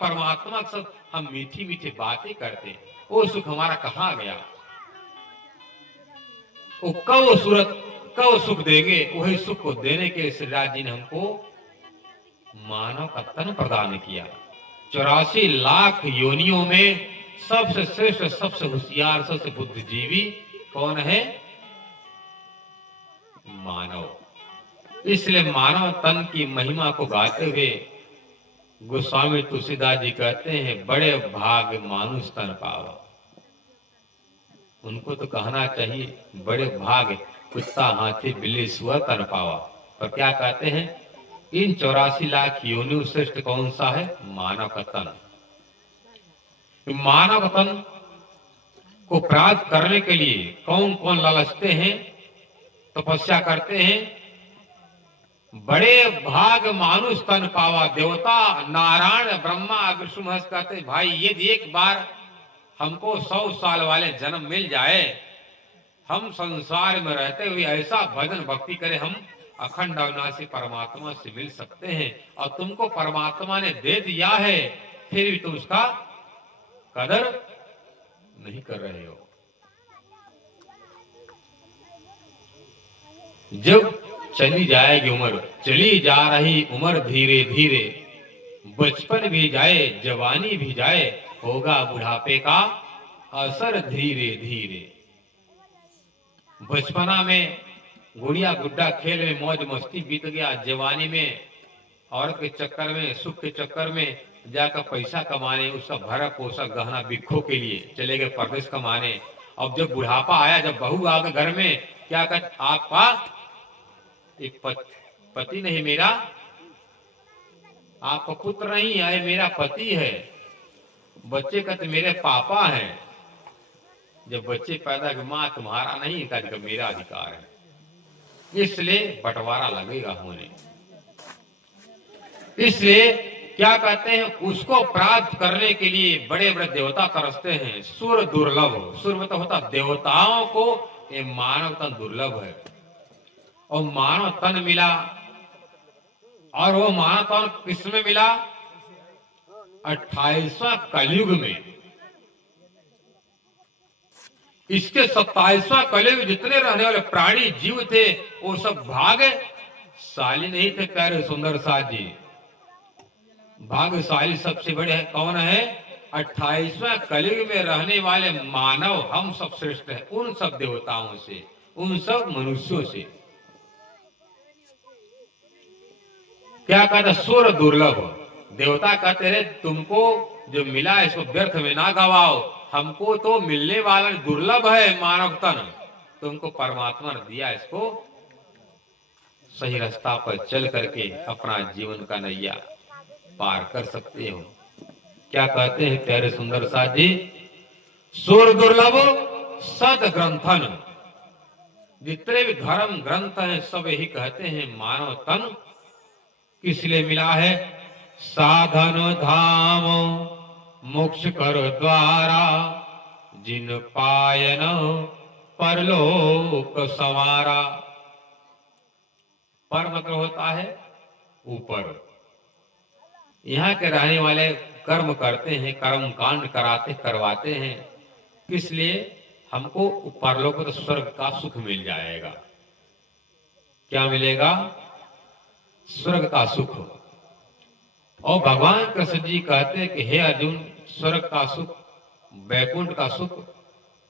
परमात्मा के साथ हम मीठी मीठी बातें करते हैं, वो सुख हमारा कहाँ गया? वो कब सूरत कब सुख देंगे? वही सुख को देने के श्री राज जी ने हमको मानव का तन प्रदान किया। 84 लाख योनियों में सबसे श्रेष्ठ, सबसे होशियार, सबसे बुद्धिजीवी कौन है? मानव। इसलिए मानव तन की महिमा को गाते हुए गोस्वामी तुलसीदास जी कहते हैं, बड़े भाग मानुष तन पावा। उनको तो कहना चाहिए बड़े भाग कुत्ता, हाथी, बिल्ली, सुअर तन पावा, पर क्या कहते हैं? इन 84 लाख योनियों श्रेष्ठ कौन सा है? मानव का तन। मानव तन को प्राप्त करने के लिए कौन कौन लालचते हैं, तपस्या करते हैं? बड़े भाग मानुष तन पावा। देवता नारायण, ब्रह्मा, विष्णु महेश कहते भाई यदि एक बार हमको 100 साल वाले जन्म मिल जाए, हम संसार में रहते हुए ऐसा भजन भक्ति करें, हम अखंड अविनाशी परमात्मा से मिल सकते हैं। और तुमको परमात्मा ने दे दिया है, फिर भी तुम उसका कदर नहीं कर रहे हो। जब चली जाएगी उम्र, चली जा रही उम्र धीरे धीरे, बचपन भी जाए, जवानी भी जाए, होगा बुढ़ापे का असर धीरे धीरे। बचपना में गुड़िया गुड्डा खेल में मौज मस्ती बीत गया, जवानी में औरत के चक्कर में, सुख के चक्कर में जाकर पैसा कमाने, उसका भरा पोसा गहना बिक्खों के लिए चले गए परदेश कमाने। अब जब बुढ़ापा आया, जब बहू आ गए घर में, क्या कहते? आपका एक पति नहीं, मेरा आपका पुत्र नहीं है, मेरा पति है। बच्चे कहते मेरे पापा हैं। जब बच्चे पैदा कि मां तुम्हारा नहीं, कहते मेरा अधिकार है। इसलिए बंटवारा लगेगा होने। इसलिए क्या कहते हैं? उसको प्राप्त करने के लिए बड़े बड़े देवता तरसते हैं। सुर दुर्लभ, सुर में तो होता देवताओं को, ये मानव तन दुर्लभ है। और मानव तन मिला, और वो मानव तन किसमें मिला? 28वां कलयुग में। इसके 27वां कलयुग जितने रहने वाले प्राणी जीव थे, वो सब भाग्यशाली नहीं थे। प्यारे सुंदर साथ जी, भाग्यशाली सबसे बड़े है कौन है? 28वां कलयुग में रहने वाले मानव हम सब श्रेष्ठ हैं, उन सब देवताओं से, उन सब मनुष्यों से। क्या कहते? सुर दुर्लभ। देवता कहते रहे तुमको जो मिला इसको व्यर्थ में ना गवाओ, हमको तो मिलने वाला दुर्लभ है मानव तन, तुमको परमात्मा ने दिया, इसको सही रास्ता पर चल करके अपना जीवन का नैया पार कर सकते हो। क्या कहते हैं प्यारे सुंदर साथ जी? सुर दुर्लभ सद ग्रंथन। जितने भी धर्म ग्रंथ हैं सब यही कहते हैं मानव तन किस लिए मिला है? साधन धाम मोक्ष कर द्वारा, जिन पायन परलोक संवारा। पर मतलब होता है ऊपर। यहाँ के रहने वाले कर्म करते हैं, कर्म कांड कराते करवाते हैं, किस लिए? हमको परलोक तो स्वर्ग का सुख मिल जाएगा। क्या मिलेगा? स्वर्ग का सुख। और भगवान कृष्ण जी कहते हैं कि हे अर्जुन, स्वर्ग का सुख, वैकुंठ का सुख,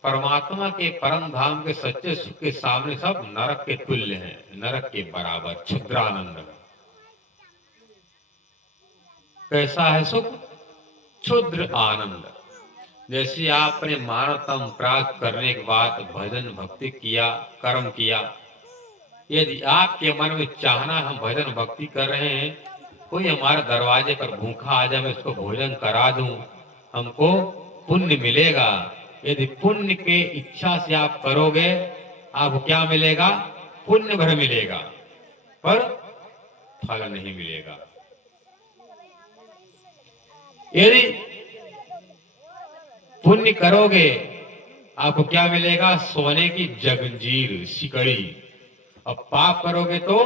परमात्मा के परम धाम के सच्चे सुख के सामने सब नरक के तुल्य हैं, नरक के बराबर, क्षुद्रानंद। कैसा है सुख? क्षुद्र आनंद। जैसे आपने मानवतम प्राप्त करने के बाद भजन भक्ति किया, कर्म किया, यदि आपके मन में चाहना हम भजन भक्ति कर रहे हैं, कोई हमारे दरवाजे पर भूखा आ जाए, मैं उसको भोजन करा दूं, हमको पुण्य मिलेगा। यदि पुण्य के इच्छा से आप करोगे, आपको क्या मिलेगा? पुण्य भर मिलेगा, पर फल नहीं मिलेगा। यदि पुण्य करोगे, आपको क्या मिलेगा? सोने की जंजीर, सिकड़ी। और पाप करोगे तो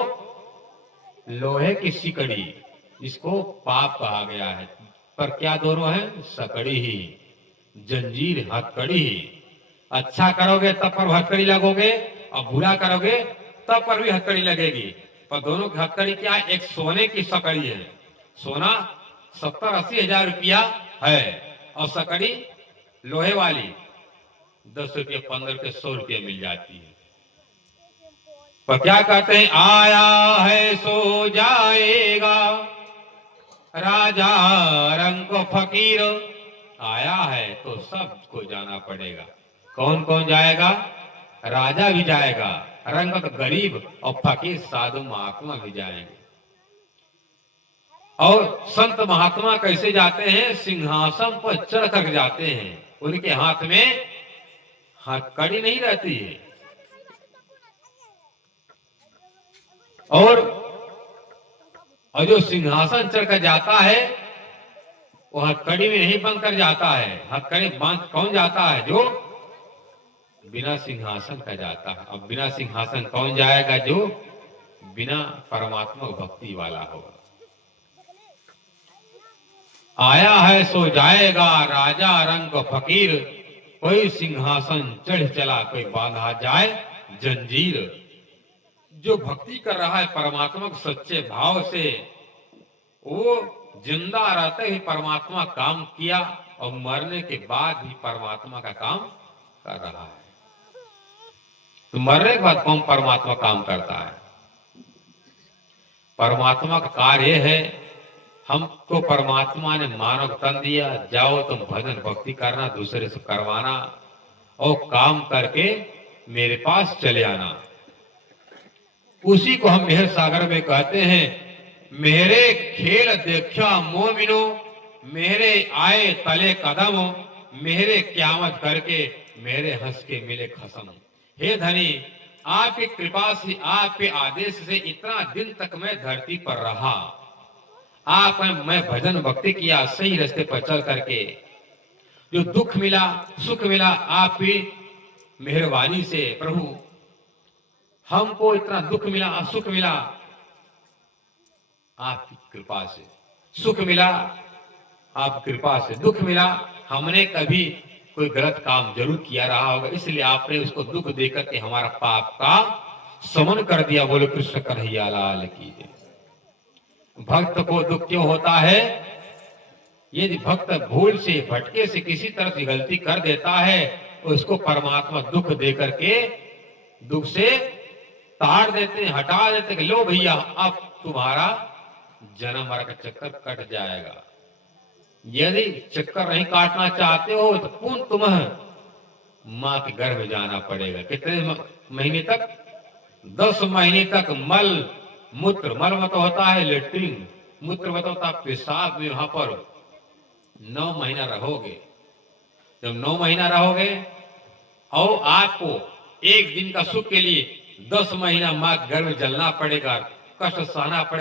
लोहे की सिकड़ी, इसको पाप कहा गया है। पर क्या दोनों हैं? सकड़ी ही, जंजीर, हथकड़ी ही। अच्छा करोगे तब पर हथकड़ी लगोगे, और बुरा करोगे तब पर भी हथकड़ी लगेगी। पर दोनों की हथकड़ी क्या है? एक सोने की सकड़ी है, सोना 70-80 हजार रुपया है, और सकड़ी लोहे वाली 10 रुपये, 15 रुपये, 100 रुपये मिल जाती है। पर क्या कहते हैं? आया है सो जाएगा, राजा रंग को फकीर। आया है तो सबको जाना पड़ेगा। कौन कौन जाएगा? राजा भी जाएगा, रंग तो गरीब, और फकीर साधु महात्मा भी जाएंगे। और संत महात्मा कैसे जाते हैं? सिंहासन पर चढ़ कर जाते हैं। उनके हाथ में हथकड़ी नहीं रहती है, और जो सिंहासन चढ़कर जाता है वो हथकड़ी में नहीं बंद कर जाता है। हथकड़ी बांध कौन जाता है? जो बिना सिंहासन का जाता है। अब बिना सिंहासन कौन जाएगा? जो बिना परमात्मा भक्ति वाला होगा। आया है सो जाएगा, राजा रंग फकीर। कोई सिंहासन चढ़ चला, कोई बांधा जाए जंजीर। जो भक्ति कर रहा है परमात्मा को सच्चे भाव से, वो जिंदा रहते ही परमात्मा काम किया, और मरने के बाद भी परमात्मा का काम कर रहा है। तो मरने के बाद कौन परमात्मा काम करता है? परमात्मा का कार्य है, हमको परमात्मा ने मानव तन दिया, जाओ तुम भजन भक्ति करना, दूसरे से करवाना, और काम करके मेरे पास चले आना। उसी को हम मेहर सागर में कहते हैं, मेरे खेल देखा मोमिनो, मेरे आए तले कदम, मेरे क्यामत करके मेरे हंस के मिले खसम। हे धनी, आपकी कृपा से, आपके आदेश से इतना दिन तक मैं धरती पर रहा। आप मैं भजन भक्ति किया सही रास्ते पर चल करके। जो दुख मिला सुख मिला आपकी मेहरबानी से। प्रभु, हमको इतना दुख मिला सुख मिला आपकी कृपा से, सुख मिला आपकी कृपा से, दुख मिला हमने कभी कोई गलत काम जरूर किया रहा होगा, इसलिए आपने उसको दुख देकर के हमारा पाप का समन कर दिया। बोले कृष्ण कन्हैया लाल की जय। भक्त को दुख क्यों होता है? यदि भक्त भूल से भटके से किसी तरह की गलती कर देता है, उसको परमात्मा दुख देकर के दुख से ताड़ देते हैं, हटा देते हैं। लो भैया, अब तुम्हारा जन्म मरण का चक्कर कट जाएगा। यदि चक्कर नहीं काटना चाहते हो तो पुनः तुम्हें मां के गर्भ में जाना पड़ेगा। कितने महीने तक? 10 महीने तक मल मूत्र, मल मत होता है लेटरिन, मूत्र मत होता पेशाब में, वहां पर 9 महीना रहोगे। जब 9 महीना रहोगे और आपको एक दिन का सुख के लिए 10 महीना मां के गर्भ में जलना पड़ेगा, कष्ट सहना पड़ेगा।